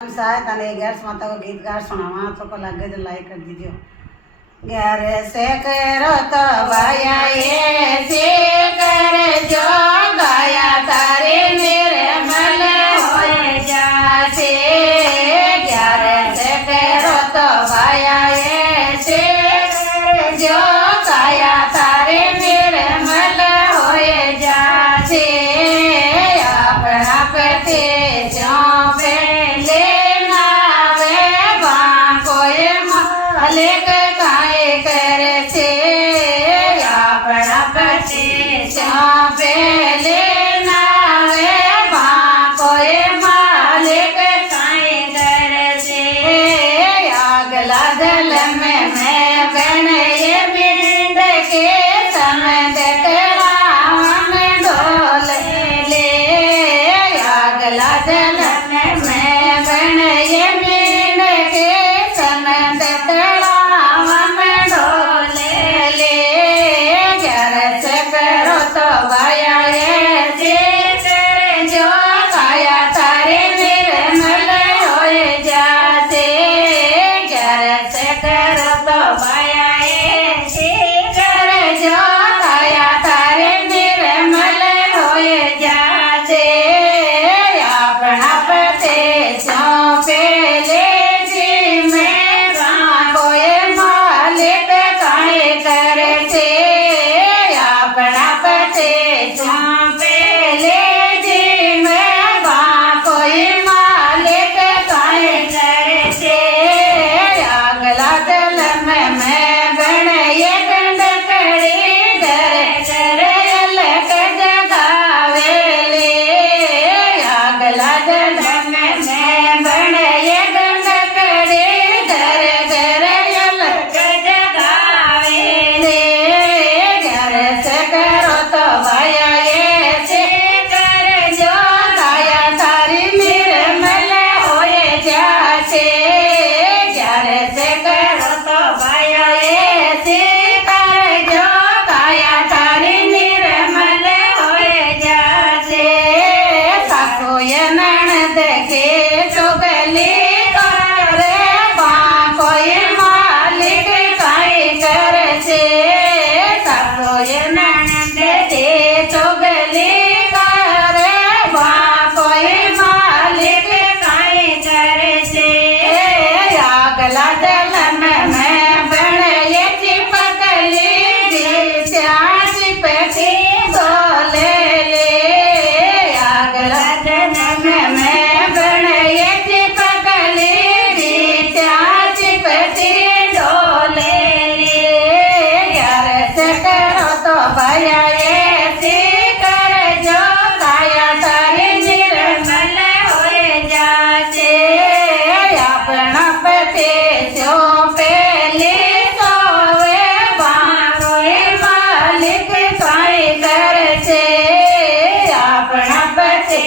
शायद तने 11 माता को गीत गा सुनावा तो को लगे तो लाइक कर दीजिए। 11 से करो तो भाया ये से कर जो गाया तारे मेरे मन होए जासे। 11 से करो तो भाया ये से कर जो गाया तारे मेरे मन होए जासे। अपना पते जो लेक काए करे से अपना पति चापे लेना वे कोई मालिक काए करे से। अगला दल में मैं बन ये बिंद के समय देखड़ा में ढोल ले। अगला दल में मैं बन ये बिंद के समय देखड़ा तो भाया ये से कर जो काया तारे मेरे मल होए जासे। 11 से करो तो भाया ये से कर जो काया तारे मेरे मल होए जासे। अपना पते सौंपे ले जी में कोई मालिक काहे करे से। अपना पते चापे ले जी में कोई मालिक काहे करे से। अगला दल में मैं बन ये गंड कड़ी डर कर लक जगावे ले। अगला दल में मैं बन ये गंड कड़ी डर कर लक जगावे ले। 11 से करो तो भाया ये से कर जो गाया तारी मेरे मल होए जासे। 11 से करो तो भाया ये से कर जो गाया तारी मेरे मल होए जासे। सासू ये ननद के चुगली करे कोई मालिक काहे करे से। सासू ये ननद के चुगली करे कोई मालिक काहे करे से। अगला दल में मैं बन ये चिपकली चिपकी बोले ले। अगला दल में मैं बन ये चिपकली चिपकी डोले ले। 11 से करो तो भाया ये से कर जो गाया तारे निर्मल होए जासे। अपना पते जो पहले सोवे कोई मालिक काहे करे से। अपना पते